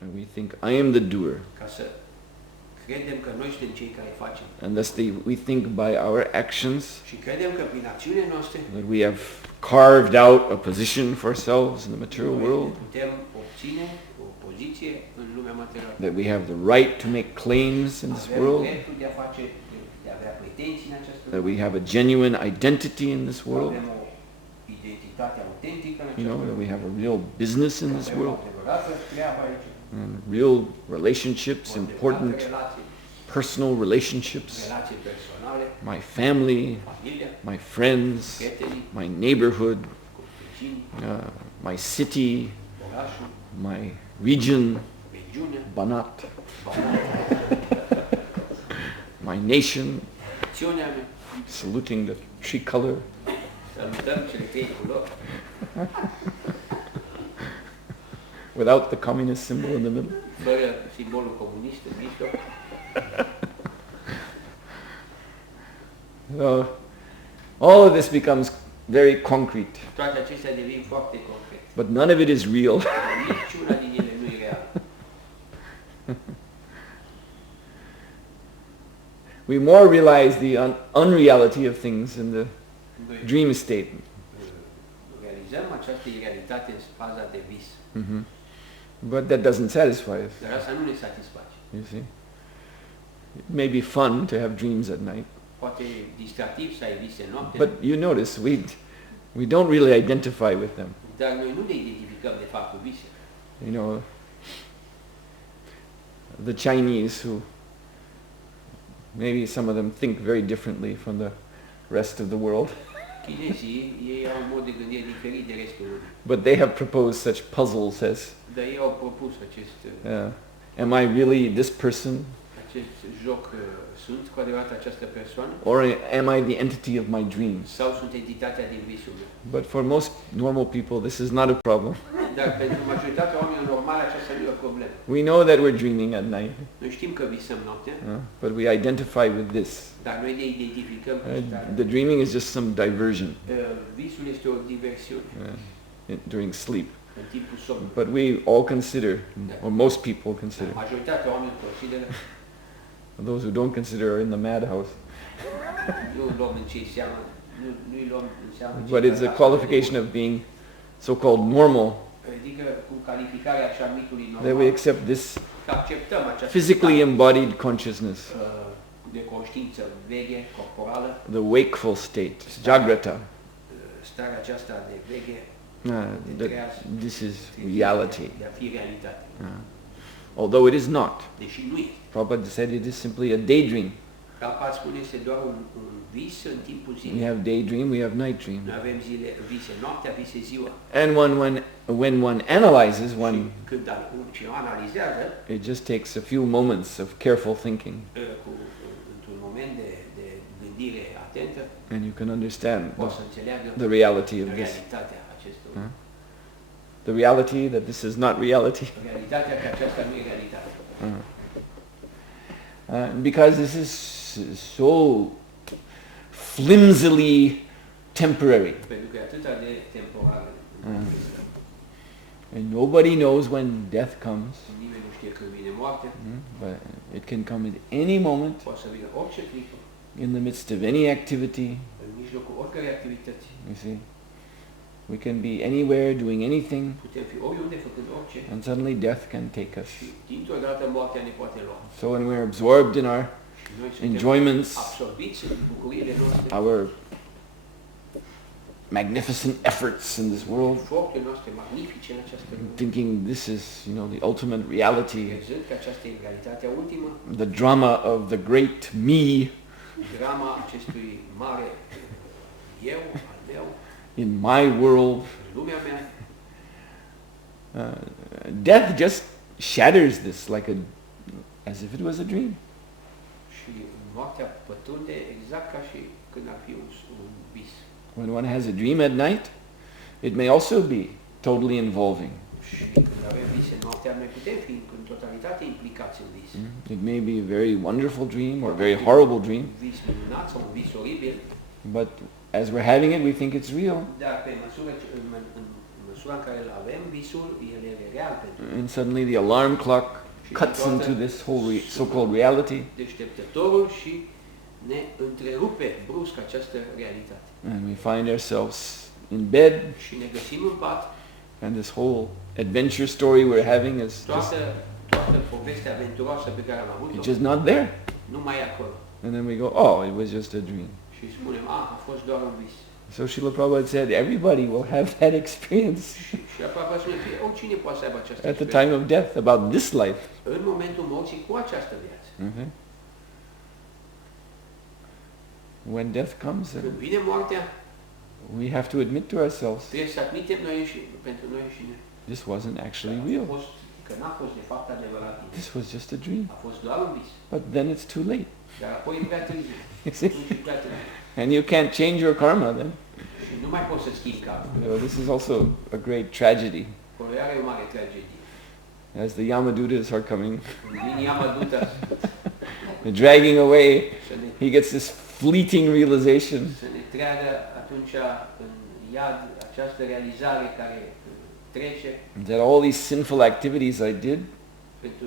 And we think, I am the doer. Ca să credem că noi suntem cei care facem. And thus we think by our actions Și credem că prin acțiunile noastre that we have carved out a position for ourselves in the material world, putem obține o poziție în lumea materială. that we have the right to make claims in this Avem world, dreptul de a avea pretenții în această that we lume. have a genuine identity in this world, Avem o identitate autentică în you această know, that lume. we have a real business in this Avem o world, adevărată treabă aici. and real relationships, O adevărată important relație, personal relationships, relații personale, my family, familia, my friends, prietenii, my neighborhood, cu vecini, my city, orașul, my region, regiunea, Banat, banat, my nation, națiunea mea. saluting the tricolor, Salutăm cele trei culori, without the communist symbol in the middle. fără simbolul comunist în mijloc. All of this becomes very concrete, Toate acestea devin foarte concrete. but none of it is real. Dar niciuna din ele nu e reală. We more realize the unreality of things in the Noi dream state. realizăm această realitate în faza de vis. But that doesn't satisfy us, Dar asta nu ne satisface. you see. It may be fun to have dreams at night, Poate e distractiv să ai vise noapte, but you notice we don't really identify with them. dar noi nu ne identificăm de fapt cu vise. You know, the Chinese who, maybe some of them think very differently from the rest of the world, Chinezii, ei au un mod de gândire diferit de restul lumii. but they have proposed such puzzles as, Dar ei au propus acest am I really this person, joc, sunt cu adevărat această persoană or am I the entity of my dreams? sau sunt entitatea din visul meu. But for most normal people, this is not a problem. Dar pentru majoritatea oamenilor normale aceasta nu e o problemă. We know that we're dreaming at night, Noi știm că visăm noaptea, but we identify with this. dar noi ne identificăm cu starea. The dreaming is just some diversion Visul este o diversiune during sleep. în timpul somnului. But we all consider, or most people consider, Majoritatea oamenilor consideră, those who don't consider are in the madhouse. nu luăm în ce seamă, nu-i luăm în seamă. But it's a qualification of being so-called normal, Adică cu calificarea așa mitului that we normal, accept this că acceptăm această physically stare, embodied consciousness, de conștiință veche, corporală, the wakeful state, jagrata. starea aceasta de veche, That this is reality. de a fi realitate. Although it is not. Deși nu e. Prabhupada said it is simply a daydream. Prabhupada spune este doar un vis în timpul We zilei. have daydream, we have night dream. Noi avem vise noaptea, vise ziua. And when one analyzes, Când cineva analizează, it just takes a few moments of careful thinking, într-un moment de gândire atentă, and you can understand poate să înțeleagă the reality of this. realitatea acestor. The reality that this is not reality. Realitatea că aceasta nu e realitate. Because this is so flimsily temporary. Pentru că e atâta de temporară. And nobody knows when death comes, Nimeni nu știe când vine moartea, but it can come at any moment, poate să vină orice clipă, in the midst of any activity. în mijlocul oricărei activități. You see, we can be anywhere doing anything, Putem fi oriunde făcând orice and suddenly death can take us. și dintr-o dată moartea ne poate lua. So when we're absorbed in our Și noi suntem enjoyments, absorbiți în bucuriile noastre, our magnificent efforts in this world, eforturile noastre magnifice în această lume, thinking this is, the ultimate reality, crezând că aceasta e realitatea ultimă, the drama of the great me drama acestui mare eu, al meu, in my world. în lumea mea, Death just shatters this as if it was a dream. și moartea pătrunde exact ca și când ar fi un vis. When one has a dream at night, it may also be totally involving. Și când avem vise noaptea, noi putem fi în totalitate implicați în vis. It may be a very wonderful dream or a very horrible dream, Un vis minunat sau un vis oribil, but as we're having it, we think it's real. dar pe măsură măsura în care îl avem, visul, el e real pentru noi. And suddenly the alarm clock cuts into this whole so-called reality. Deșteptătorul și ne întrerupe brusc această realitate. And we find ourselves in bed. Și ne găsim în pat. And this whole adventure story we're having is just, toată povestea aventuroasă pe care am avut-o, it's just not there. Nu mai e acolo. And then we go, oh, it was just a dream. Și spunem, a fost doar un vis. So Srila Prabhupada said, everybody will have that experience Și Prabhupada spune, oricine poate să aibă această at the experiență. time of death about this life. În momentul morții cu această viață. Okay? When death comes, Când vine moartea, we have to admit to ourselves, trebuie să admitem pentru noi înșine this wasn't actually real. Că n-a fost de fapt adevărat. This was just a dream. A fost doar un vis. But then it's too late. Dar apoi e prea târziu. You see? Atunci e prea târziu. And you can't change your karma then. Și nu mai poți să schimbi capul. This is also a great tragedy. Acolo e o mare tragedie. As the Yamadutas are coming, Vin Yamaduta dragging away, he gets this fleeting realization. Să ne tragă atunci în iad această realizare care trece. That all these sinful activities I did, Pentru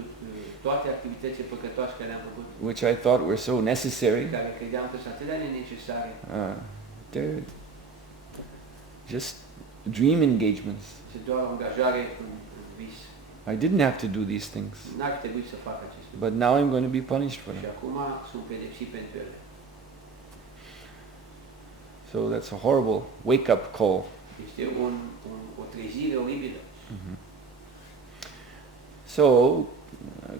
toate activitățile păcătoase care le-am făcut, which I thought were so necessary, care credeam că sunt atât de necesare, they're just dream engagements. este doar o angajare în vis. I didn't have to do these things, N-ar trebui să fac acest lucru. but now I'm going to be punished for Și them. acum sunt pedepsit pentru ele. So that's a horrible wake-up call. Este o trezire oribilă. So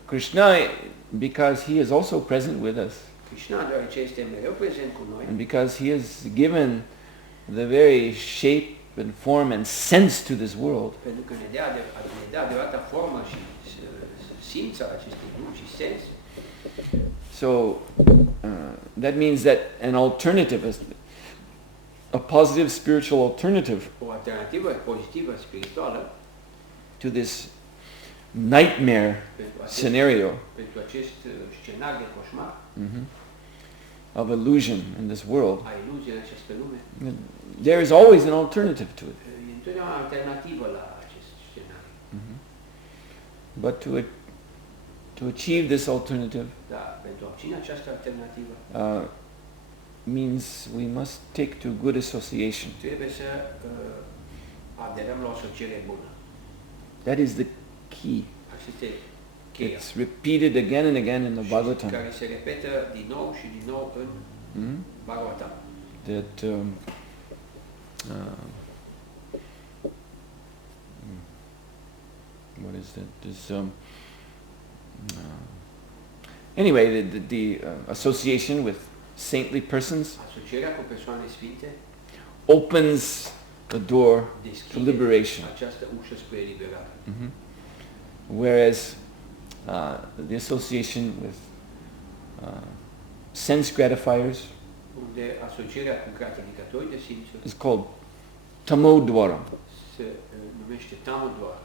Krishna, because he is also present with us, Krishna, deoarece este mereu prezent cu noi, and because he has given the very shape and form and sense to this world, pentru că ne dă adevărata formă și simța acestui lucru și sens. so that means that an alternative, a positive spiritual alternative O alternativă pozitivă spirituală to this nightmare scenario pentru acest scenariu de coșmar, of illusion in this world, a iluziei în această lume, there is always an alternative to it. e întotdeauna alternativă la acest scenariu. But to achieve this alternative Dar pentru a obține această alternativă, means we must take to good association. trebuie să aderăm la o asociere bună. That is the key. Asta este cheia. It's repeated again and again in the Bhagavatam. Care se repetă din nou și din nou în Bhagavatam. That what is that? This anyway, the association with saintly persons Asocierea cu persoane sfinte opens the door to deschide liberation. această ușă spre eliberare. Whereas the association with sense gratifiers Unde asocierea cu gratificatori de simțuri is called tamodwaram. se numește tamodwar.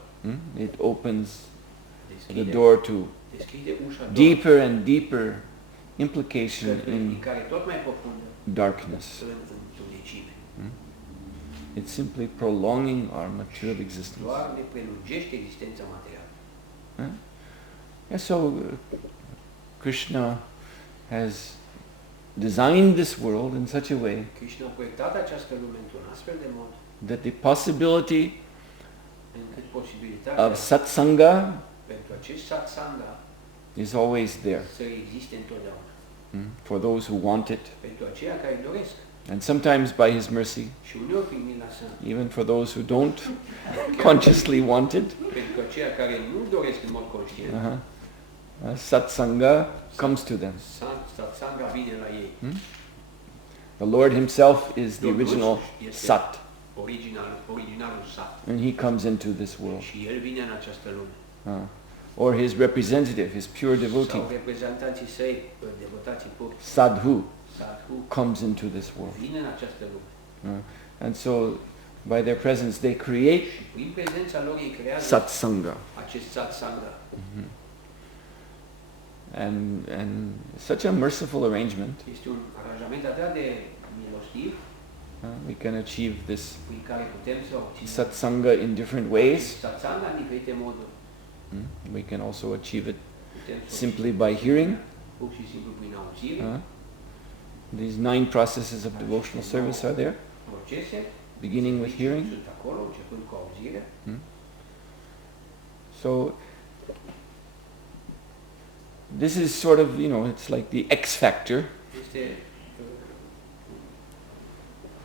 It opens the Deschide, door to deschide ușa deeper and deeper implication către in implicare tot mai profundă darkness. în întunecime. It's simply prolonging our material existence. Doar ne prelungește existența materială. And so Krishna has designed this world in such a way Krishna a proiectat această lume într-un astfel de mod that the possibility încât posibilitatea of satsanga pentru acest satsanga is always there să existe întotdeauna. for those who want it, Pentru aceia care doresc and sometimes by His mercy, și uneori prin mila sa, even for those who don't consciously want it, pentru aceia care nu doresc în mod conștient, satsanga comes to them. satsanga vine la ei. The Lord Himself is the Domnul original este Sat, originalul sat. and He comes into this world. Și el vine în această lume. Or His representative, His pure devotee, Sau reprezentanții săi, devotații puri, sadhu, sadhu, comes into this world. vine în această lume. And so, by their presence, they create Și prin prezența lor ei creează satsanga. acest satsanga. And such a merciful arrangement Este un aranjament atât de milostiv We can achieve this prin care putem să obținem satsanga in different ways. satsanga în diferite moduri. We can also achieve it Putem să simply by hearing. pur și simplu prin auzire. These 9 processes of devotional service are there, Procese beginning with hearing. sunt acolo, începând cu auzire. So this is sort of, it's like the X factor. Este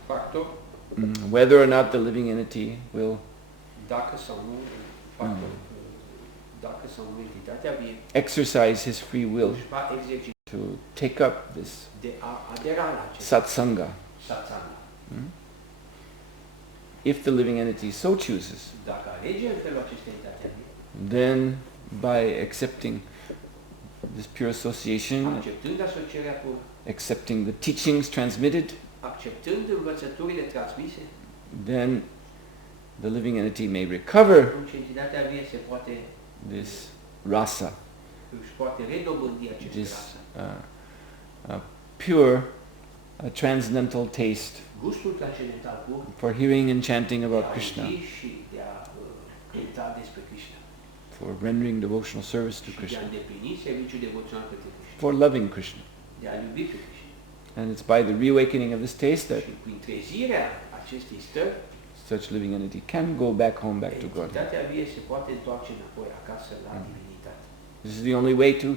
factor, Whether or not the living entity will dacă sau nu, factor, dacă sau nu entitatea vie exercise his free will își va exercita to take up this de a adera la acest satsanga. satsanga. If the living entity so chooses, Dacă alege în felul acesta entitatea vie, then by accepting this pure association, acceptând asocierea pură, accepting the teachings transmitted, acceptând învățăturile transmise, then the living entity may recover atunci entitatea vie se poate, this rasa, își poate redobândi acest this rasă. pure transcendental taste Gustul transcendental pur for hearing and chanting de about a Krishna, auzi și de a cânta despre Krishna for rendering devotional service to și de a Krishna, îndeplini serviciul devoțional către Krishna, for loving Krishna. de a iubi pe Krishna. And it's by the reawakening of this taste that Și prin trezirea acestei stări, such living entity can go back home, back to God. entitatea vie se poate întoarce înapoi acasă la divinitate. This is the only way to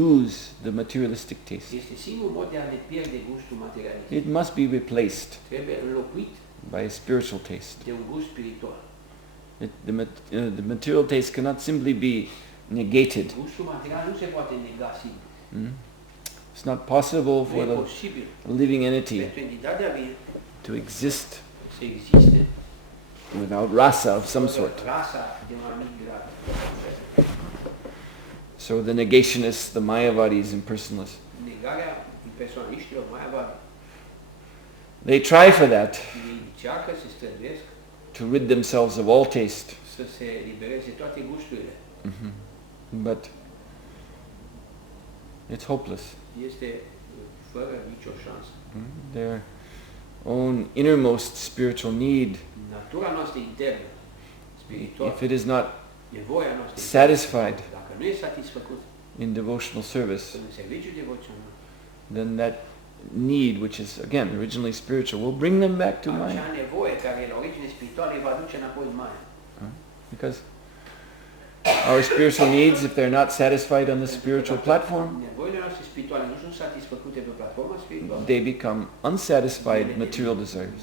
lose the materialistic taste. Este singurul mod de a ne pierde gustul materialist. It must be replaced Trebuie înlocuit by a spiritual taste. de un gust spiritual. The material taste cannot simply be negated. Gustul material nu se poate nega simplu. It's not possible Nu for e the posibil living entity pentru entitatea vie to exist să existe without rasa of some sort. rasa de un anumit grad. So the negationists, the Mayavadis, impersonalists, Negarea impersonaliștilor mai avar. they try for that, Ei încearcă, se străduiesc to rid themselves of all taste. să se libereze toate gusturile. But it's hopeless. Este fără nicio șansă. Their own innermost spiritual need, Natura noastră internă, spirituală, if it is not nevoia noastră satisfied dacă nu e satisfăcut in devotional service, în serviciul devoțional, then that need, which is again originally spiritual, will bring them back to Maya. acea nevoie care e la origine spirituală îi va duce înapoi în Maya. Because our spiritual needs, if they're not satisfied on the spiritual platform, Nevoile noastre spirituale nu sunt satisfăcute pe platforma spirituală. they become unsatisfied material desires.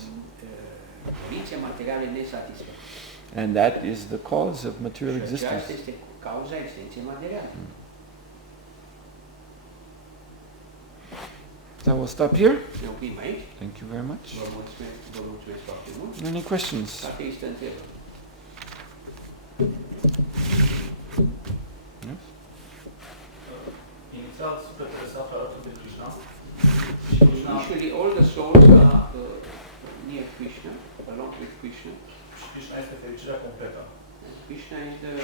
Dorințe materiale nesatisfăcute. And that is the cause of material Și aceasta existence. este cauza existenței materiale. So we'll stop here. Ne oprim aici. Thank you very much. Vă mulțumesc foarte mult. Any questions? Dacă există întrebări. Yes? Inițial, sufletele se află alături de Krishna și Krishna, Initially all the souls are near Krishna, along with Krishna. și Krishna este fericirea completă. Krishna is the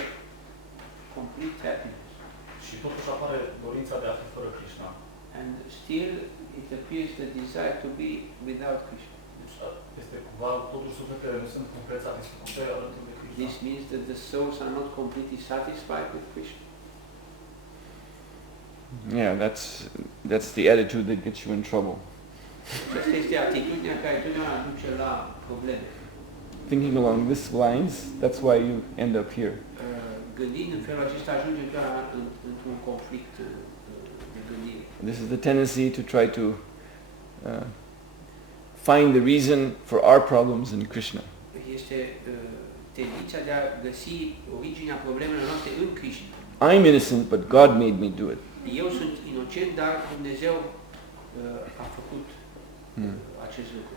complete happiness. Și totuși apare dorința de a fi fără Krishna. And still it appears the desire to be without Krishna. Deci este cumva, totuși sufletele nu sunt complet satisfăcute alături de Krishna. This means that the souls are not completely satisfied with Krishna. Yeah, that's the attitude that gets you in trouble. Aceasta este atitudinea care totdeauna duce la probleme. Thinking along these lines, that's why you end up here. Gândind în felul acesta ajunge totdeauna într-un conflict de gândire. This is the tendency to try to find the reason for our problems in Krishna. Este tendința de a găsi originea problemelor noastre în Krishna. I'm innocent, but God made me do it. Eu sunt inocent, dar Dumnezeu a făcut acest lucru.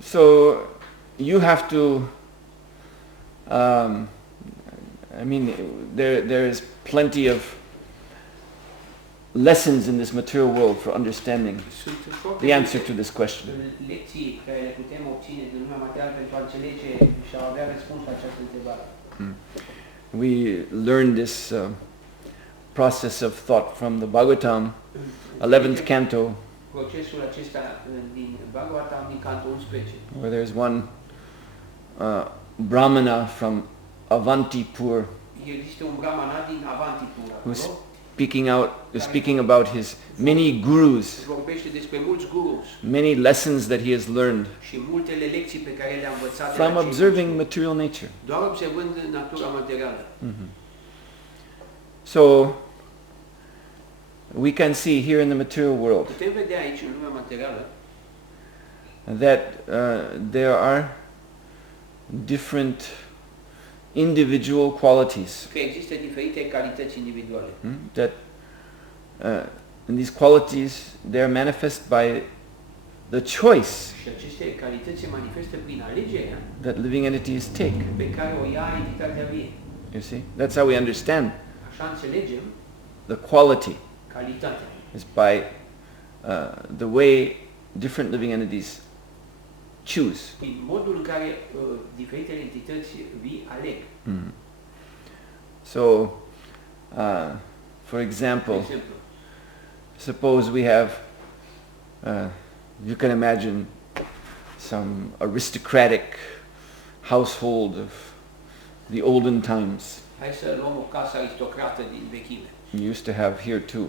So you have to, I mean, there is plenty of lessons in this material world for understanding Sunt foarte the answer to this question. lecții care le putem obține din lumea materială pentru a înțelege și a avea răspuns la această întrebare. We learned this process of thought from the Bhagavatam, 11th canto, procesul acesta din Bhagavatam, din cantul 11. Where there's one Brahmana from Avantipur Există un brahmana din Avantipur who's acolo, speaking about his many gurus, vorbește despre mulți gurus many lessons that he has learned și multele lecții pe care le-a învățat from de la cei observing mulți, material nature. doar observând natura materială. So we can see here in the material world Putem vedea aici, în lumea materială, that there are different individual qualities, că există diferite calități individuale. that and these qualities they are manifest by the choice Și aceste calități se manifestă prin alegerea that living entities take. pe care o ia entitatea vie. You see, that's how we understand Așa înțelegem the quality calitatea. is by the way different living entities choose. Prin modul în care diferitele entități vii aleg. So, for De example, exemplu, suppose we have, you can imagine some aristocratic household of the olden times. hai să luăm o casă aristocrată din vechime. You used to have here too.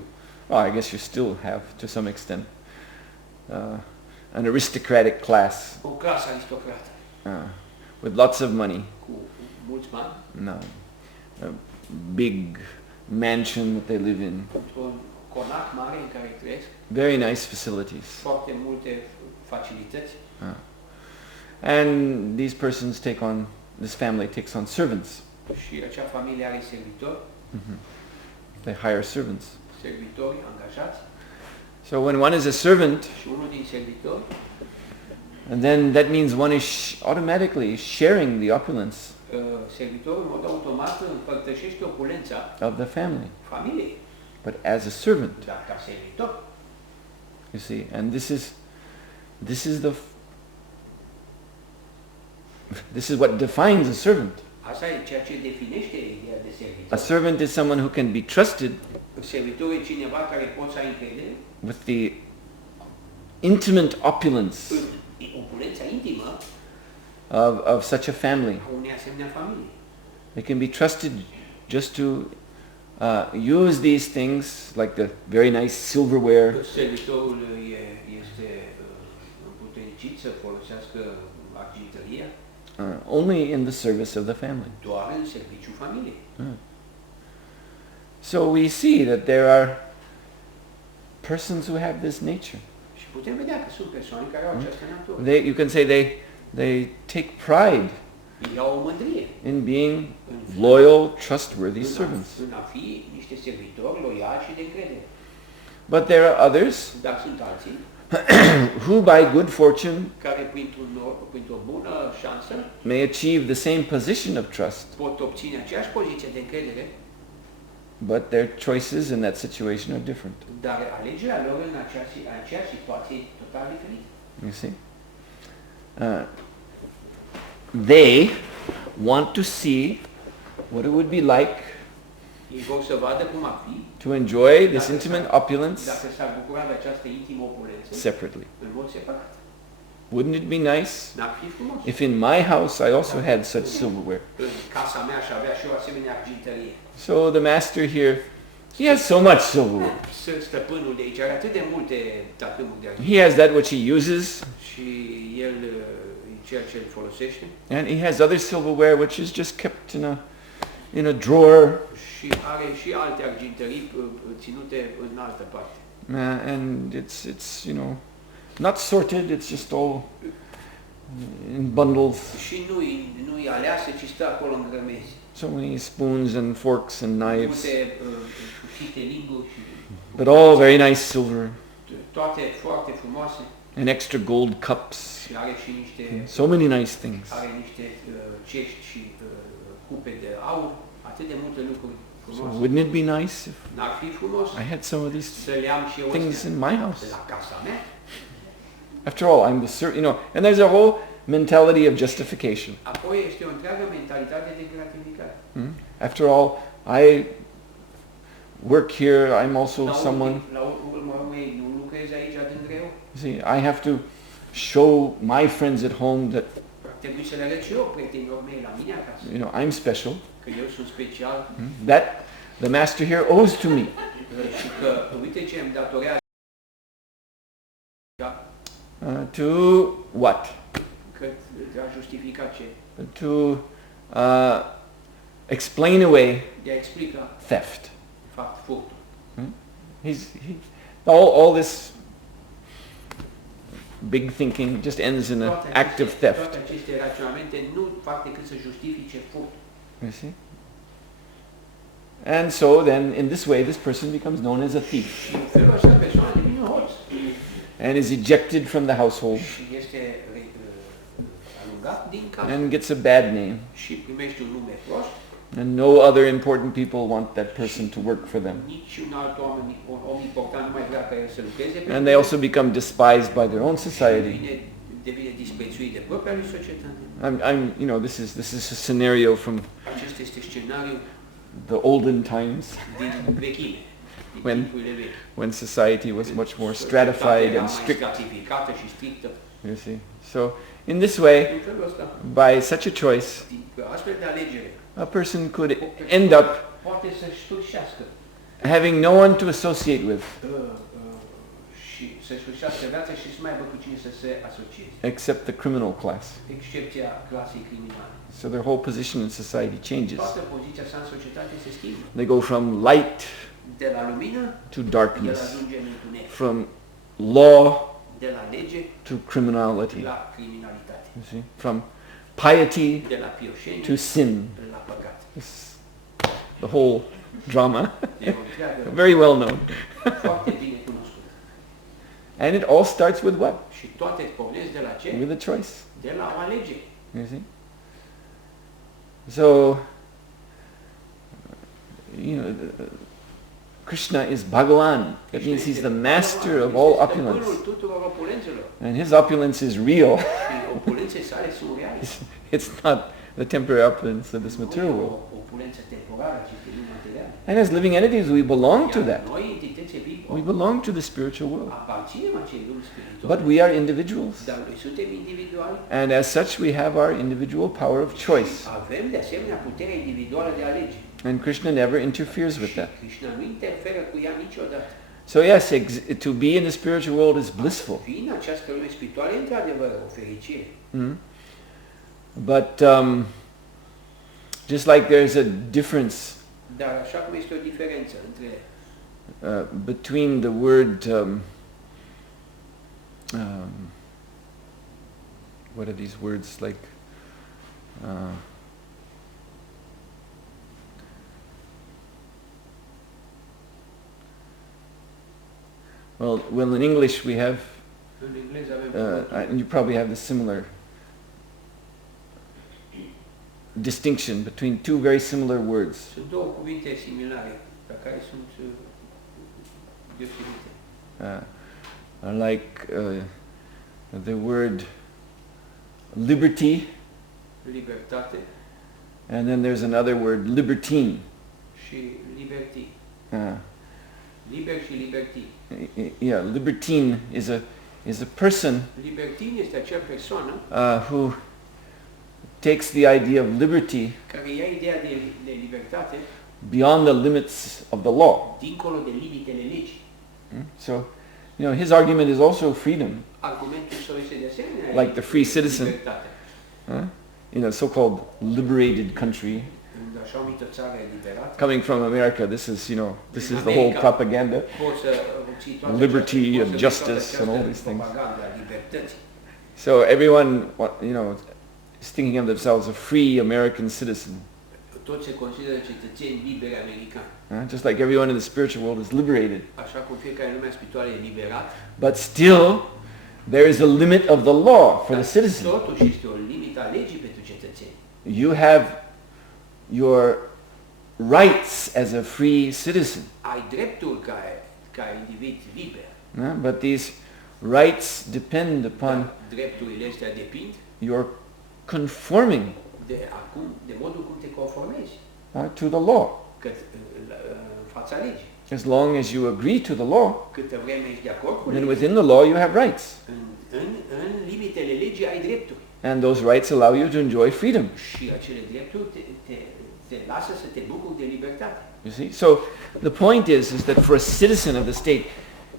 Well, I guess you still have to some extent. An aristocratic class O clasă aristocrată with lots of money. cu mulți bani, No, a big mansion that they live in. într-un conac mare în care trăiesc, Very nice facilities. foarte multe facilități And these persons take on, this family takes on servants. și acea familie are servitori, They hire servants. servitori angajați So when one is a servant, și unul din servitori, and then that means one is automatically sharing the opulence servitorul în mod automat împărtășește opulența of the family, familiei, but as a servant, dar ca servitor. you see. And this is what defines a servant. Asta e ceea ce definește ideea de A servitor. servant is someone who can be trusted Servitorul e cineva care poți să ai încredere with the intimate opulence în opulența intimă of such a family. a unei asemenea familii. They can be trusted just to use these things, like the very nice silverware, Servitorul este împuternicit să folosească argintăria only in the service of the family. doar în serviciul familiei. So we see that there are persons who have this nature. Și putem vedea că sunt persoane care au această natură. You can say they take pride Ei au o mândrie in being loyal, trustworthy servants. în a fi niște servitori loiali și de încredere. But there are others Dar sunt alții who, by good fortune, care printr-o bună șansă may achieve the same position of trust, pot obține aceeași poziție de încredere, but their choices in that situation are different. dar alegerea lor în aceeași situație e total diferită. You see? They want to see what it would be like Ei vor să vadă cum ar fi to enjoy this intimate opulence dacă s-ar bucura de această intimă opulență separately. în mod separat. Wouldn't it be nice N-ar fi frumos. if in my house I also had such silverware? În casa mea și avea și o asemenea argintărie. So the master here, he has so much silverware. Stăpânul de aici are atât de multe tacâmuri de argint He has that which he uses, și el ceea ce îl folosește and he has other silverware which is just kept in a drawer, și are și alte argintării ținute în altă parte. and it's not sorted. It's just all in bundles. Și nu-i aleasă, ci stă acolo în grămezi. So many spoons and forks and knives, Multe cuțite, linguri și but all very nice silver, toate foarte frumoase. and extra gold cups. Și are și niște So many nice things. are niște cești și cupe de aur, atât de multe lucruri So frumoase. wouldn't it be nice if N-ar fi frumos I had some of these să le am și eu things astea in my house? la casa mea? After all, I'm the and there's a whole mentality of justification. Apoi este o întreagă mentalitate de gratificare. After all, I work here. I'm also someone. La urmă urmei, nu lucrez lucrezi aici din greu. You see, I have to show my friends at home that, Trebuie să le arăt și eu prietenilor mei la mine acasă, you know, I'm special, că eu sunt special that the master here owes to me. și că uite ce îmi datorează. To what? Că a justifica ce? To explain away De a explica, theft. de fapt, furtul. All this big thinking just ends in an act of theft. Toate aceste raționamente nu fac decât să justifice furtul. You see? And so then, in this way, this person becomes known as a thief Și în felul ăsta persoana devine hoț and is ejected from the household și este alungat din casă and gets a bad name. și primește un nume prost. And no other important people want that person to work for them. Niciun alt om important nu mai vrea ca el să lucreze pentru And they also become despised by their own society. devine disprețuit de propria lui societate. You know, this is a scenario from Acesta este scenariul the olden times din vechime, din When- timpurile vechi. when society was much more Societatea stratified era and mai strict. stratificată și strictă. You see, so in this way, În felul ăsta, by such a choice, din astfel de alegere, a person could o persoană end up poate să-și sfârșească having no one to associate with și să-și sfârșească viața și să mai aibă cu cine să se asocieze, except the criminal class. excepția clasei criminale. So their whole position in society changes. Toată poziția sa în societate se schimbă. They go from light De la lumină, to el darkness, ajunge în întuneric. from law De la lege to criminality. la criminalitate. You see, from piety De la pioșenie to sin. la păcat. This, the whole drama, E o întreagă very well known. foarte bine cunoscută. And it all starts with what? Și toate pornesc de la ce? With a choice. De la o alegere. You see? So, you know, Krishna is Bhagavan. That means he's the master of all opulence. Stăpânul tuturor opulențelor. And his opulence is real. Și opulențele sale sunt reale. It's not the temporary opulence of this material Nu e world. o opulență temporară, ci este lumea materială. And as living entities, we belong to Iar that. noi, entități vivi, We belong to the spiritual world. aparținem acelei lumi spirituale. But we are individuals. Dar noi suntem individuali. And as such, we have our individual power of choice. Avem de asemenea puterea individuală de a alege. And Krishna never interferes with Și that. Krishna nu interferă cu ea niciodată. So yes, to be in the spiritual world is blissful. Fi în această lume spirituală e într-adevăr o fericire. Mm. But just like there's a difference Dar așa cum este o diferență între between the word what are these words like well in English we have în engleză avem and you probably have the similar distinction between two very similar words. sunt două cuvinte similare, dar care sunt deosebite. Like the word liberty, Libertate and then there's another word, libertine. și liberty. Uh, Liber și liberty. yeah, libertine is a person Libertin este acea persoană who takes the idea of liberty care ia ideea de libertate beyond the limits of the law. dincolo de limitele legii. So, you know, his argument is also freedom, Argumentul său este de asemenea like the free citizen, libertate. in a so-called liberated country. În așa numită țară eliberată, Coming from America, this is the whole propaganda. poți să obții toată Liberty această- and poți să justice obții toată and all această these things. propaganda a libertății. So everyone, is thinking of themselves a free American citizen. Toți se consideră cetățeni liberi americani. Just like everyone in the spiritual world is liberated. Așa cum fiecare în lumea spirituală e liberat, But still, there is a limit of the law for the dar citizen. totuși este o limită a legii pentru cetățeni. You have your rights as a free citizen. Ai dreptul ca individ liber, But these rights depend upon dar drepturile astea depind your conforming de modul cum te conformezi to the law. în fața legii. as long as you agree to the law, câtă vreme ești de acord cu then legea, within the law you have rights. în limitele legii ai drepturi. And those rights allow you to enjoy freedom. Și acele drepturi te lasă să te bucuri de libertate. You see? So the point is that for a citizen of the state,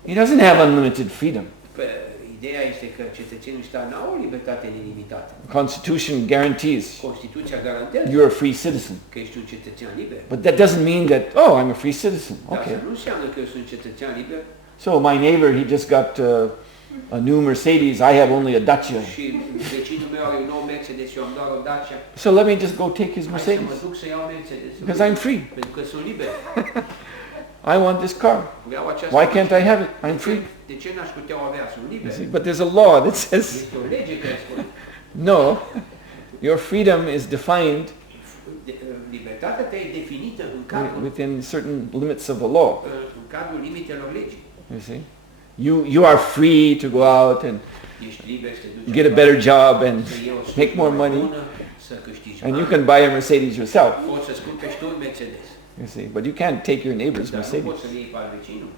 he doesn't have unlimited freedom. Ideea este că cetățenii ăștia n-au o libertate nelimitată. Constitution guarantees Constituția garantează you're a free citizen. că ești un cetățean liber. But that doesn't mean that, oh, I'm a free citizen. Dar Okay. asta nu înseamnă că eu sunt cetățean liber So my neighbor, he just got a new Mercedes. I have only a Dacia. și vecinul meu are un nou Mercedes și eu am doar o Dacia. So let me just go take his Hai să Mercedes. mă duc să iau Mercedes. Because I'm free. Pentru că sunt liber. I want this car. Vreau această Why mașină. can't I have it? I'm free. De ce n-aș putea o avea? Sunt You liber. see? But there's a law that says, Este o lege care spune. no, your freedom is defined Libertatea ta e definită în cadrul, within certain limits of the law. în cadrul limitelor legii. You see? You are free to go out and Ești liber să te duci get a better job and să iei o make more slujbă mai money, bună, să câștigi and you bani. can buy a Mercedes yourself. Poți să-ți cumperi tu un Mercedes, You see? But you can't take your neighbor's dar nu Mercedes. poți să-l iei pe al vecinul.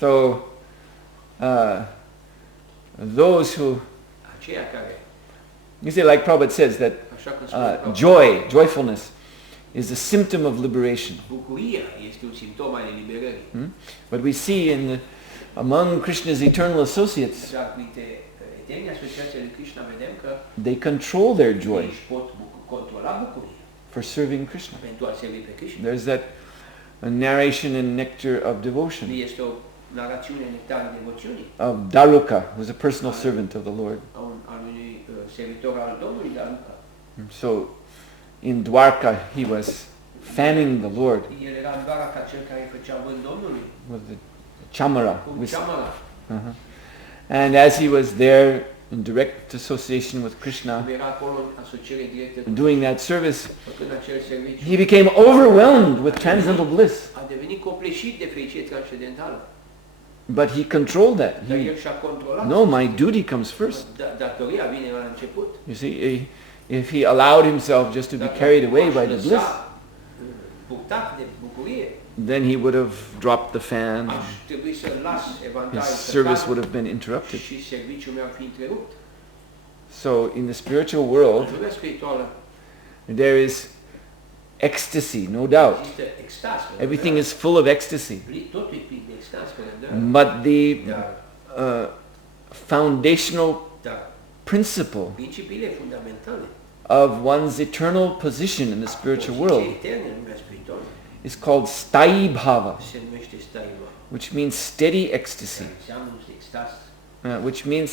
So, those who, Aceia care, you see, like Prabhupada says, that așa cum spune joyfulness, is a symptom of liberation. bucuria este un simptom al eliberării. But we see among Krishna's eternal associates, Dar printre eternii asociații lui Krishna vedem că they control their ei joy își pot controla bucuria for serving Krishna. pentru a servi pe Krishna. There's that narration in Nectar of Devotion Este o narațiune nectară devoțiunii of Daruka, who was a personal servant of the Lord. al unui servitor al Domnului, dar So in Dwarka, he was fanning the Lord el era în Dwarka ca cel care făcea vânt Domnului, with the chamara. cu With, ceamara. and as he was there in direct association with Krishna, Era acolo în asociere directă cu doing that service, făcând acel serviciu. he became overwhelmed with transcendental bliss. A devenit copleșit de fericire transcendentală. But he controlled that. Dar He, el și-a controlat. no, my duty comes first. Datoria vine la început. You see, if he allowed himself just to be carried away by the bliss, Purtat de bucurie, then he would have dropped the fan. aș trebui să las His evantaiul service would have been interrupted. și serviciul meu ar fi întrerupt. So in the spiritual world, În lumea spirituală there is ecstasy, no doubt. există extaz. Everything is full of ecstasy. Totul e plin de extaz, But the dar foundational Dar principle principiile fundamentale of one's eternal position in the spiritual world poziția eternă în lumea spirituală is called Sthayi Bhava, se numește staiva, which means steady ecstasy, care înseamnă un extaz which means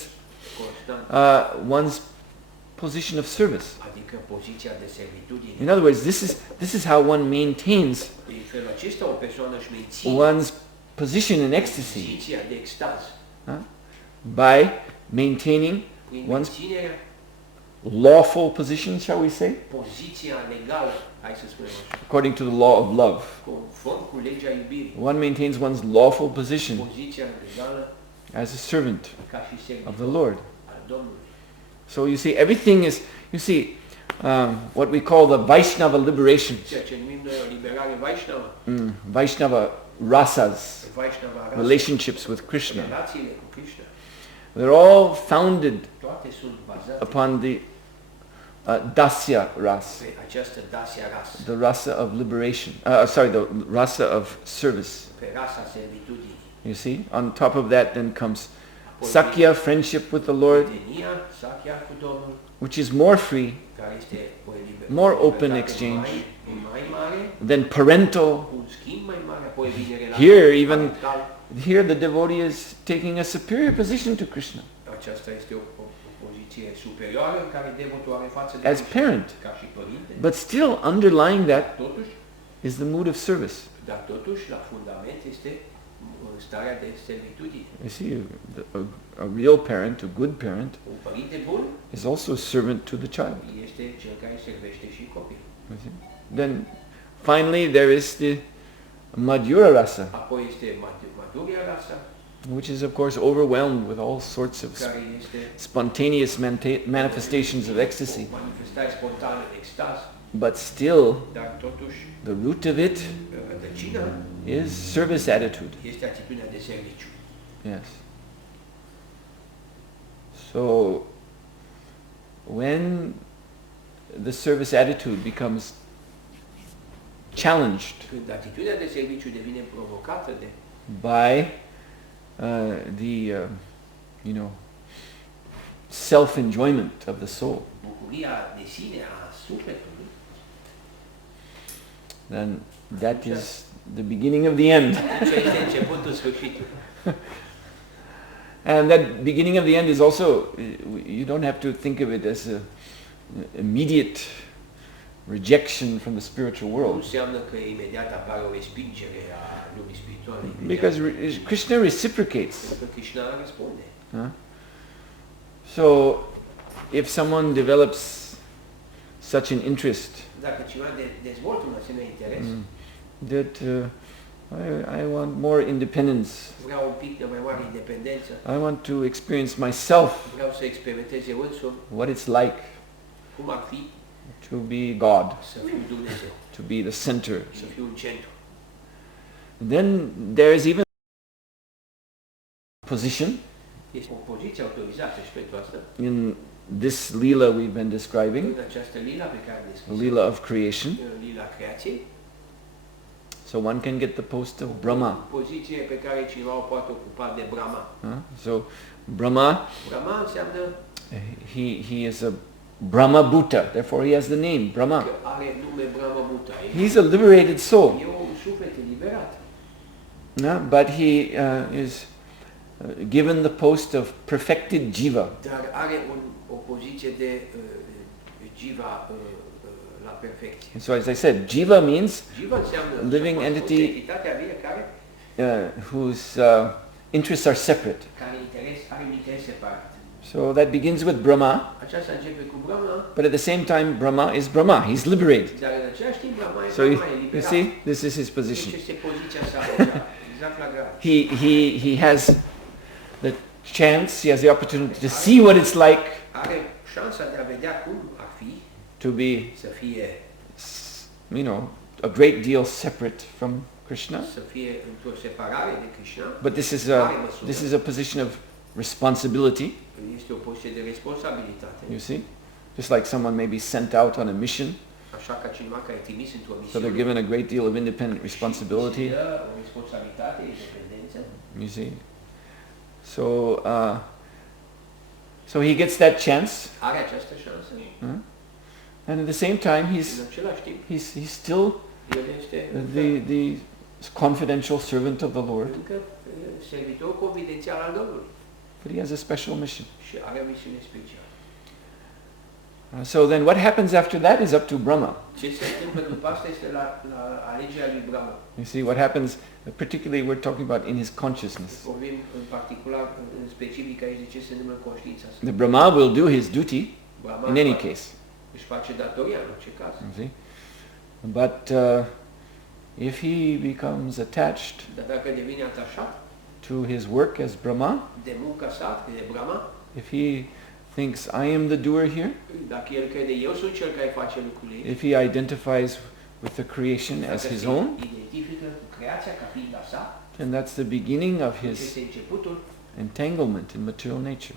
constant, one's position of service. adică poziția de servitudine. In other words, this is how one maintains În felul acesta o persoană își menține one's position in ecstasy poziția de extaz by maintaining prin one's menținerea lawful position, shall we say, poziția legală, hai să spunem așa, according to the law of love. conform cu legea iubirii, One maintains one's lawful position poziția legală as a servant ca și of servitor the Lord. al Domnului. So you see, everything is, you see, what we call the Vaishnava liberation, Ceea ce numim noi o liberare Vaishnava, Vaishnava rasas, Vaishnava rasa, relationships with Krishna. relațiile cu Krishna, They're all founded toate sunt bazate upon the dasya ras, pe această dasya rasă, the rasa of liberation. The rasa of service. pe rasa servitudinii. You see, on top of that then comes Sakya, friendship with the Lord, Prietenia, Sakya cu Domnul, which is more free, care este o more open libertate exchange. mai mare, then parental. un schimb mai mare, apoi vine Here relația even, parental. here the devotee is taking a superior position to Krishna Aceasta este o poziție superioară în care devotul are față de as Krishna, parent. ca și părinte, But still underlying that totuși, is the mood of service. dar totuși la fundament este starea de servitudine. You see, a real parent, a good parent, Un părinte bun is also a servant to the child. este cel care servește și copilul. You see? Then finally there is the Madhura rasa, Apoi este Madhurya rasa, which is of course overwhelmed with all sorts of care este spontaneous manifestations of ecstasy. o manifestare spontană de extaz. But still, dar totuși the root of it rădăcina is service attitude. este atitudinea de serviciu. Yes. So, when the service attitude becomes challenged Când atitudinea de serviciu devine provocată de by self-enjoyment of the soul, bucuria de sine a sufletului, then that is the beginning of the end. ce este începutul sfârșitului. And that beginning of the end is also, you don't have to think of it as a immediate rejection from the spiritual Nu world. înseamnă că imediat apare o respingere a lumii spirituale. Because Krishna reciprocates. Pentru că Krishna răspunde. So, if someone develops such an interest Dacă cineva dezvoltă un asemenea interes, that I want more independence, vreau un pic de mai mare independență, I want to experience myself, vreau să experimentez eu însumi what it's like cum ar fi to be God, să fiu Dumnezeu, to be the center. să fiu în centru. Then there is even position Este o poziție autorizată și pentru asta, in this lila we've been describing, în această lila pe care am the descris, lila of creation. lila creației, So one can get the post of Brahma. poziție pe care cineva o poate ocupa de Brahma. So Brahma, Brahma înseamnă he is a Brahma Bhuta, therefore he has the name Brahma. că are nume Brahma Bhuta. He's a liberated soul, E un suflet eliberat, but he is given the post of perfected jiva. dar are o poziție de jiva la perfecție. And so as I said, jiva means Jiva înseamnă living entity entitatea vie care whose interests are separate. are un interes separat. So that begins with Brahma, Aceasta începe cu Brahma, but at the same time Brahma is Brahma, he's liberated. dar în același timp Brahma e So Brahma, e you eliberat. see, this is his position. Deci este poziția sa, exact la grad. He has the chance, he has the opportunity to see what it's like Are șansa de a vedea cum ar fi to be, să fie a great deal separate from Krishna. să fie într-o separare de Krishna. But this is a position of responsibility, Este o poziție de responsabilitate. you see? Just like someone may be sent out on a mission, Așa ca cineva care e trimis într-o so misiune. they're given a great deal of independent responsibility, Și dă o responsabilitate, independență. you see? So he gets that chance, Are această șansă. and at the same time În același timp, he's still el este the confidential servant of the Lord, încă servitor confidențial al Domnului but he has a special mission. și are o misiune specială. So then what happens after that is up to Brahma. Ce se întâmplă după asta este la alegerea lui Brahma. You see, what happens, particularly we're talking about in his consciousness. Vorbim în particular, în specific aici de ce se întâmplă în conștiința sa. The Brahma will do his duty Brahma in any case. își face datoria în orice caz. You see? But if he becomes attached Dar dacă devine atașat to his work as Brahma, de munca sa, de Brahma, if he thinks I am the doer here, dacă el crede eu sunt cel care face lucrurile, if he identifies with the creation as his own, identifică creația ca fiind a sa, then that's the beginning of his este începutul entanglement in material nature.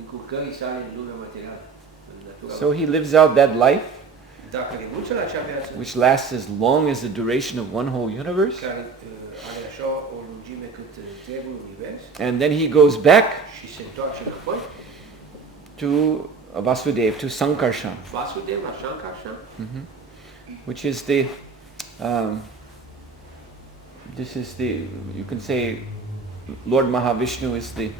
încurcării sale în lumea materială, în natura. So he lives out that life, Dacă renunță la acea viață, which lasts as long as the duration of one whole universe, care are așa o lungime cât întregul univers, and then he goes back și se întoarce înapoi, to Vasudev, to Sankarshan, Vasudev, la Shankarshan, which is you can say Lord Mahavishnu is the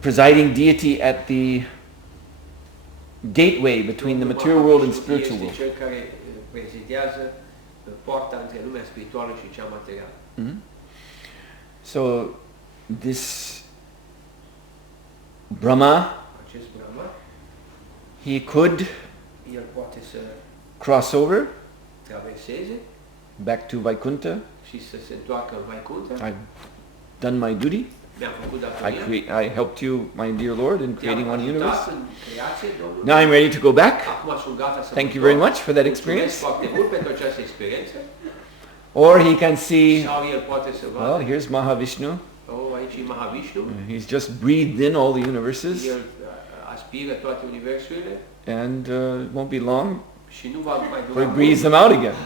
presiding deity at the gateway between the material world and spiritual world. este cel care prezidează poarta între lumea spirituală și cea materială. So this Brahma, Acest Brahma, he could el poate să cross over traverseze back to Vaikuntha. și să se întoarcă în Vaikuntha. I've done my duty, Mi-am făcut datoria. I helped you, my dear Lord, in Te-am creating one ajutat universe. în creație, Domnul. Now I'm ready to go back. Acum sunt gata să Thank mă you very întorc. much for that Mulțumesc experience. foarte mult pentru această experiență. Or he can see, Sau el poate să vadă. well, here's Mahavishnu. Aici e Mahavishnu. He's just breathed in all the universes, El aspiră toate universurile and it won't be long și nu va mai before dura he breathes them mult out again.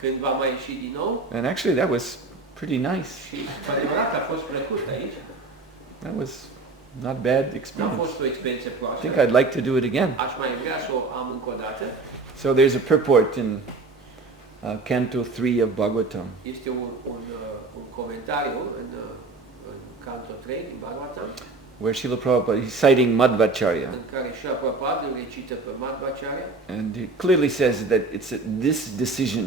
când va mai ieși din nou. And actually, that was pretty nice. Și cu adevărat a fost plăcut aici. That was not bad Nu a experience. fost o experiență I proastă. think I'd like to do it again. Aș mai vrea să o am încă o dată. So there's a purport in Canto 3 of Bhagavatam, Este un comentariu în canto 3 din Bhagavatam, where Srila Prabhupada, he's citing Madhvacharya, în care Srila Prabhupada îl recită pe Madhvacharya and he clearly says that it's this decision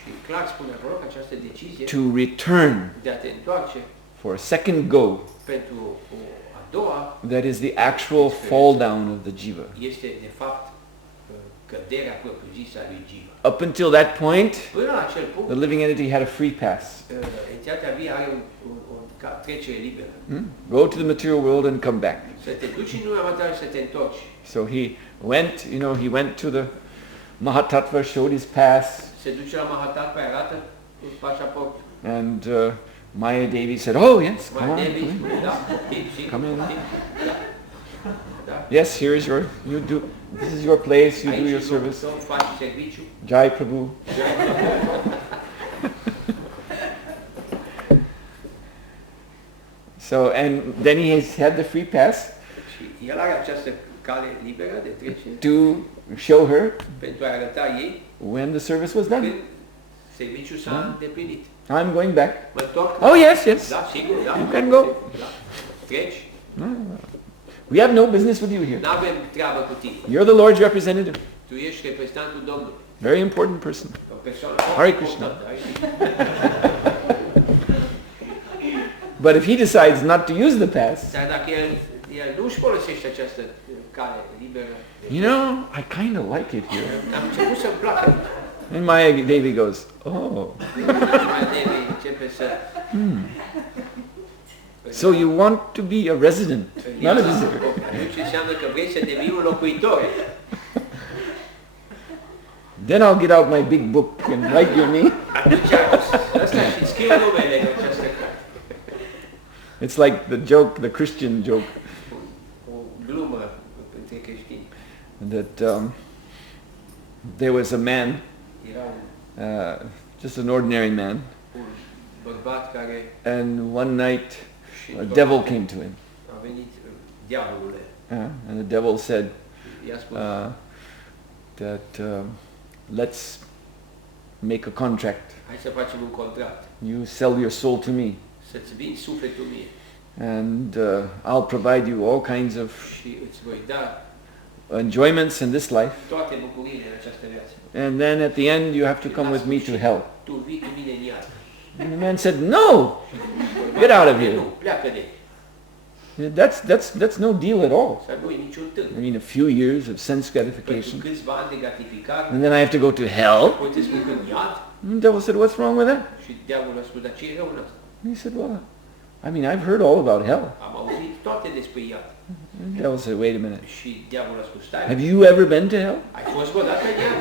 și clar spune acolo că această decizie to return de a te întoarce for a second go, pentru a doua that is the actual fall down of the jiva. este de fapt căderea propriu-zisă a lui Jiva. Up until that point, Până la acel punct, the living entity had a free pass. entitatea vie are o trecere liberă. Go to the material world and come back. Să te duci în lumea materială și să te întorci. So he went to the Mahatattva, showed his pass, Se duce la Mahatat, pe arată un pașaport. and Maya Devi said, "Oh yes, come Mai on. David come in." spune, da, sigur, Come in. sigur, da. Da. Yes, here is this is your place, you do Aici your service. tu faci serviciu. Jai Prabhu. So, and then he has had the free pass Și el are această cale liberă de trecere to show her pentru a arăta ei when the service was done. când serviciul s-a îndeplinit. I'm going back. Mă întorc? Oh yes, yes. Da, sigur, da. You can go. Da. Treci. We have no business with you here. N-avem treabă cu tine. You're the Lord's representative. Tu ești reprezentantul Domnului. Very important person. O persoană Hare foarte Krishna. importantă. Hare Krishna. But if he decides not to use the pass, Dar dacă el nu își folosește această cale liberă, you know, I kind of like it here. am început să-mi placă. And Maya Devi goes, oh, Mai David începe să... so you want to be a resident, not a visitor. Atunci înseamnă că vrei să devii un locuitor. Then I'll get out my big book and write your name. Atunci ăsta și scriu numele în această carte. It's like the joke, the Christian joke, O glumă între creștini. that there was a man, Era just an ordinary man, un bărbat care and one night și a devil came to him. a venit diavolul. And the devil said I-a spus, that let's make a contract. hai să facem un contract. You sell your soul to me, Să-ți vinzi sufletul mie and I'll provide you all kinds of și îți voi da enjoyments in this life. toate bucuriile în această viață. And then at the end you have to come with me to hell. Tu vii cu mine în iad. And the man said, no, get out of here. Nu, pleacă de aici. That's no deal at all. Să nu e niciun târg. I mean, a few years of sense Pentru gratification, câțiva ani de gratificare, and then I have to go to hell. apoi te spui că în iad And the devil said, what's wrong with that? și diavolul a spus, dar ce e rău în asta? And he said, well, I mean, I've heard all about hell. Am auzit toate despre iad. And the devil said, wait a minute. Și diavolul a spus, stai, Have you ever been to hell? ai fost vreodată în iad?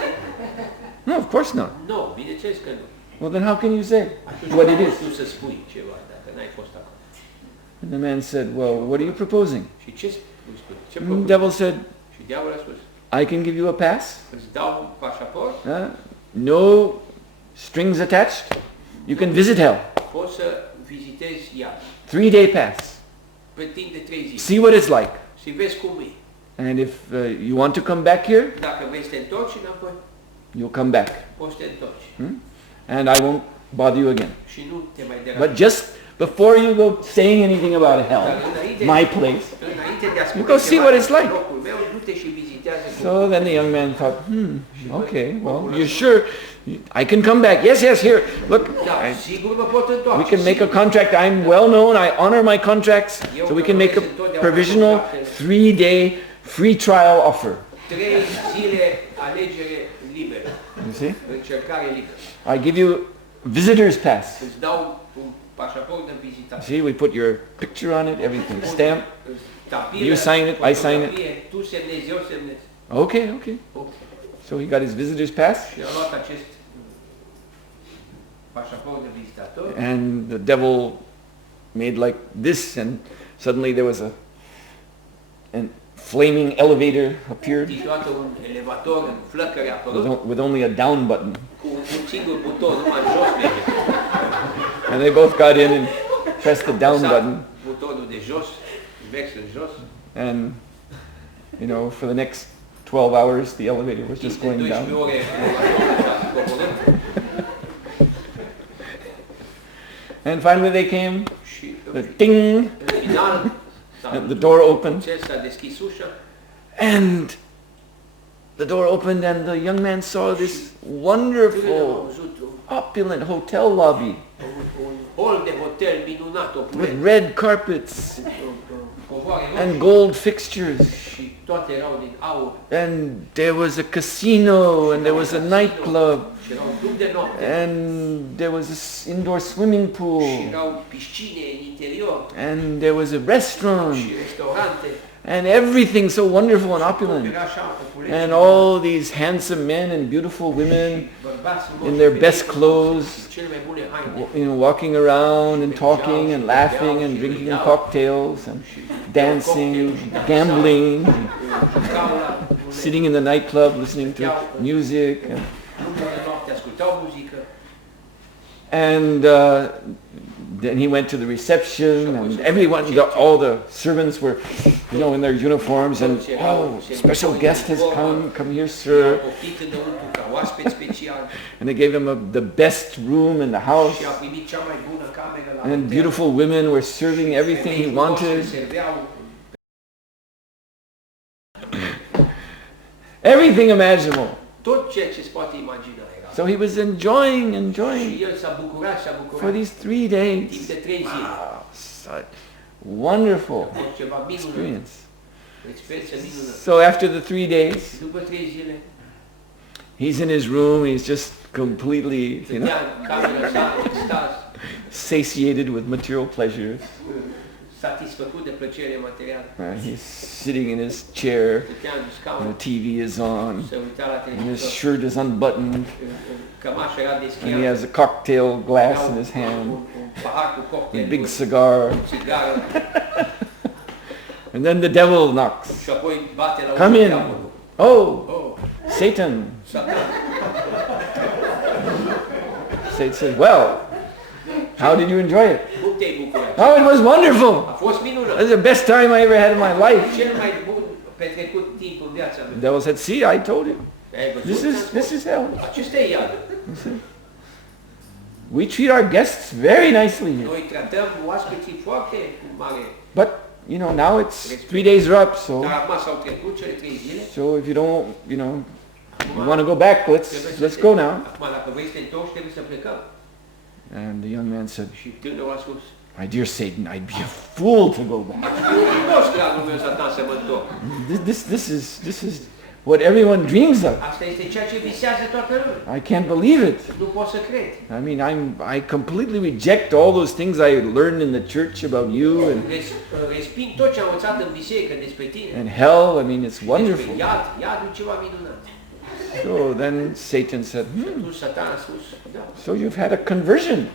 No, of course not. Nu, bineînțeles că nu. Well, then how can you say Atunci what nu it is? poți tu să spui ceva dacă n-ai fost acolo. And the man said, well, what are you proposing? Și ce spui? Ce And the propui? devil said, Și diavolul a spus, I can give you a pass, îți dau un pașaport, no strings attached. You can visit hell. poți să vizitezi iad 3-day pass. pe timp de 3 zile. See what it's like. Și vezi cum e. And if you want to come back here, Dacă vrei să te întorci înapoi, you'll come back. poți să te întorci. And I won't bother you again. Și nu te mai But deranjează. just before you go saying anything about hell, my place. Înainte de a You go see what it's like. locul meu, du-te și vizitează So then the young man thought, okay, well, you're sure I can come back. Yes, yes, here, look, Da, sigur mă pot întoarce. we can make a contract. I'm well known. I honor my contracts. So we can make a provisional 3-day free trial offer. 3 zile alegere liberă. You see? Încercare liberă. I give you visitor's pass. Îți dau un pașaport de vizitator. See, we put your picture on it, everything stamped. You sign it, I sign it. Tu semnezi, eu semnez. Okay. So he got his visitor's pass. Și a luat acest pașaport de vizitator. And the devil made like this, and suddenly there was a flaming elevator appeared Deodată un elevator în flăcări a apărut with only a down button. cu un singur buton, numai jos merge. And they both got in and pressed the down button. Butonul de jos, mers în jos. And, for the next 12 hours, the elevator was just going down. And finally they came, the ding, and the door opened. And the door opened and the young man saw this wonderful, opulent hotel lobby with red carpets and gold fixtures. And there was a casino, and there was a nightclub, and there was an indoor swimming pool, and there was a restaurant, and everything so wonderful and opulent. And all these handsome men and beautiful women in their best clothes, walking around and talking and laughing and drinking cocktails and dancing, gambling, sitting in the nightclub listening to music. And then he went to the reception, and everyone, all the servants were, in their uniforms, and special guest has come here, sir. And they gave him the best room in the house, and beautiful women were serving everything he wanted. Everything imaginable. So he was enjoying for these 3 days. Wow, such wonderful experience. So after the 3 days, he's in his room, he's just completely, satiated with material pleasures. He's sitting in his chair, and the TV is on, and his shirt is unbuttoned, and he has a cocktail glass in his hand, a big cigar. And then the devil knocks. Come in. Oh, Satan. Satan says, well, how did you enjoy it? Oh, it was wonderful. It was the best time I ever had in my life. The devil said, see, I told you. This is hell. We treat our guests very nicely here. But, now it's 3 days are up, so if you don't, you want to go back, let's go now. And the young man said, my dear Satan, I'd be a fool to go back. This is what everyone dreams of. I can't believe it. I mean, I completely reject all those things I learned in the church about you and hell. I mean, it's wonderful. So then Satan said, so you've had a conversion.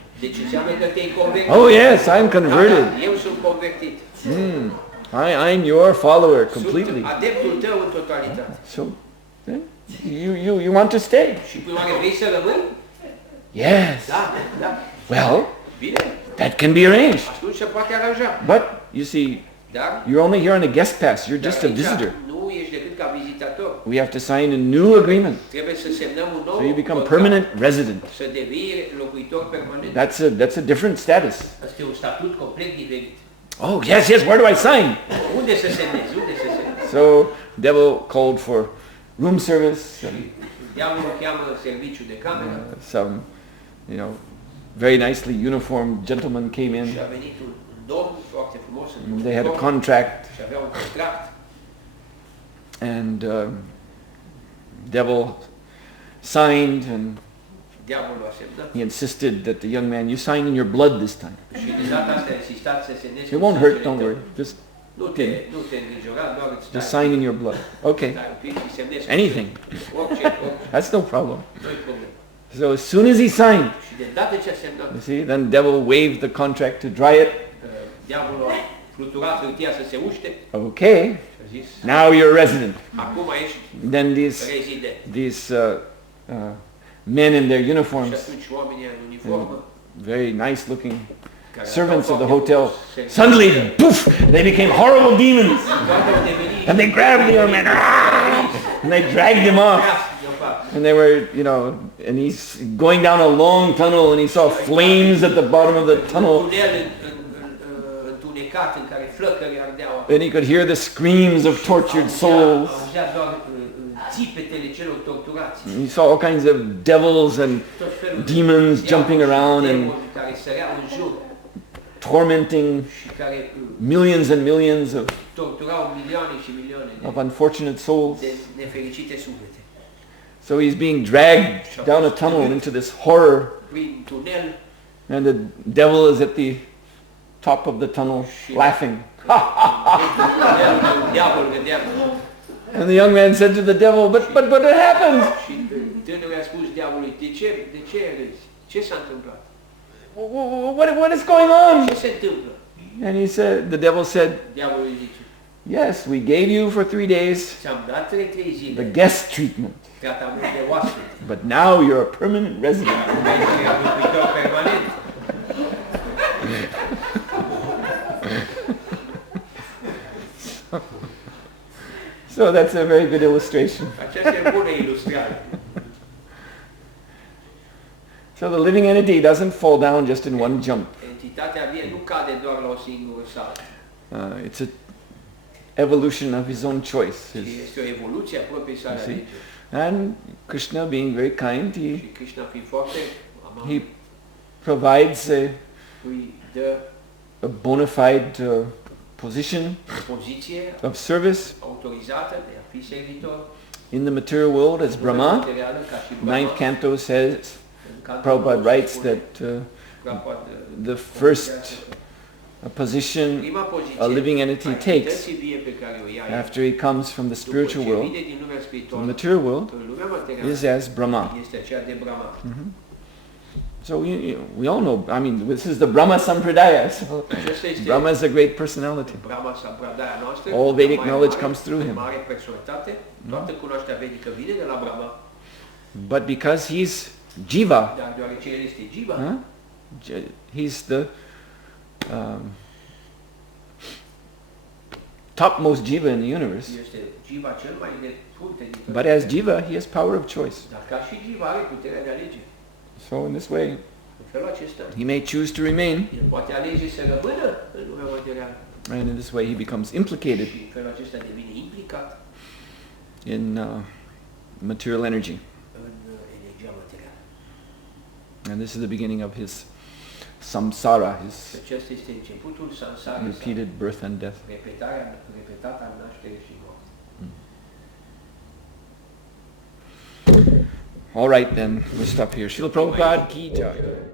Oh yes, I'm converted. I'm your follower completely. So then you want to stay? Yes. Well, that can be arranged. But you see, you're only here on a guest pass. You're just a visitor. We have to sign a new agreement. So you become permanent resident. That's a different status. Oh, yes, where do I sign? So devil called for room service. And, some, very nicely uniformed gentlemen came in. They had a contract. And devil signed, and Diavolul a semnat. He insisted that the young man, you sign in your blood this time. Și de data asta a insistat să semnezi. It won't hurt, don't worry. Just nu te îngrijora, doar îți just sign in your blood. Okay. Anything. That's no problem. So as soon as he signed, Și de data ce a semnat, you see, then devil waved the contract to dry it. Diavolul a fluturat hârtia să se uște. Okay. Now you're a resident. Acum ești Then rezident. these men in their uniforms, Și atunci oamenii în uniformă, very nice looking servants of the hotel, suddenly, poof, they became horrible demons. And they grabbed the young man, and they dragged him off. And they were, and he's going down a long tunnel, and he saw flames at the bottom of the tunnel. And he could hear the screams of tortured souls. And he saw all kinds of devils and demons jumping around and tormenting millions and millions of unfortunate souls. So he's being dragged down a tunnel into this horror, and the devil is at the top of the tunnel laughing. And the young man said to the devil, but it happened. What is going on? And he said, the devil said, yes, we gave you for 3 days the guest treatment. But now you're a permanent resident. So that's a very good illustration. So the living entity doesn't fall down just in one jump. It's an evolution of his own choice. And Krishna, being very kind, he provides a bona fide position of service in the material world as Brahma. Ninth canto says, Prabhupada writes that the first position a living entity takes after he comes from the spiritual world to the material world is as Brahma. Mm-hmm. So we all know, this is the Brahma Sampradaya, so Brahma is a great personality. All Vedic knowledge comes through him. But because he's Jiva, he's the topmost Jiva in the universe. But as Jiva, he has power of choice. So in this way, he may choose to remain, and in this way he becomes implicated in material energy. And this is the beginning of his samsara, his repeated birth and death. All right, then, we'll stop here. Srila Prabhupada ki jai.